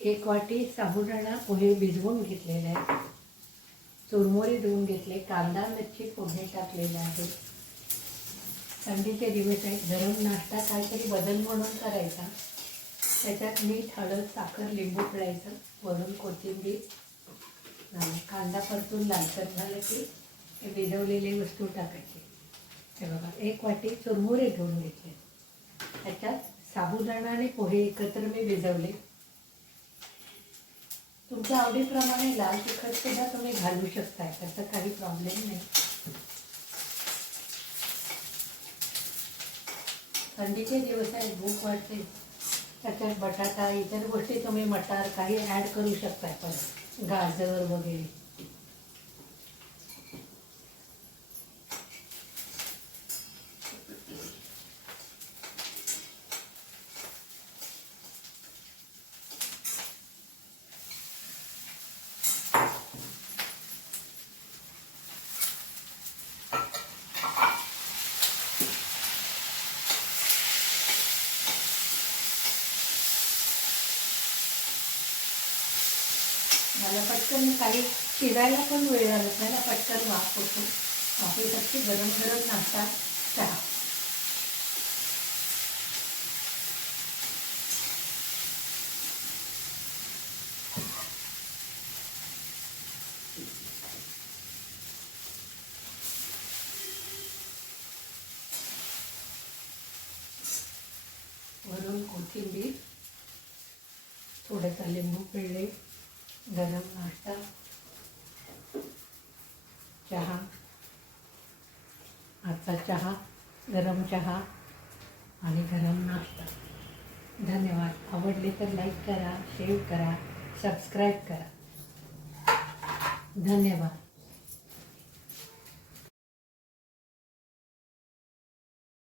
एक वाटी साबुदाणा पोहे भिजवून घेतलेले आहे, चुरमुरे धुवून घेतले, कांदा मिरची फोडणी टाकलेले आहे. थंडीचे दिवस आहेत, गरम नाश्ता काहीतरी बदल म्हणून करायचा. त्याच्यात मीठ हळद साखर लिंबू पिळायचं, वरून कोथिंबीर, कांदा परतून लालसर झालं की हे भिजवलेले वस्तू टाकायचे. हे बघा, एक वाटी चुरमुरे धुवून घेतले, त्याच्यात साबुदाणा आणि पोहे एकत्र मी भिजवले. तुमच्या आवडीप्रमाणे लाल तिखट सुद्धा तुम्ही घालू शकताय, त्याचा काही प्रॉब्लेम नाही. थंडीचे दिवस आहेत, भूक वाटते, त्याच्यात बटाटा इतर गोष्टी तुम्ही मटार काही ॲड करू शकताय, पण गाजर वगैरे. मला पटकन काही शिजायला पण वेळ लागत नाही ना, पटकन वाफ होतो. आपल्यासाठी गरम गरम नाश्ता चहा. वरून कोथिंबीर, थोडासा लिंबू पिळले, गरम नाश्ता, चहा. आजचा चहा, गरम चहा आणि गरम नाश्ता. धन्यवाद. आवडले तर लाईक करा, शेअर करा, सबस्क्राईब करा. धन्यवाद.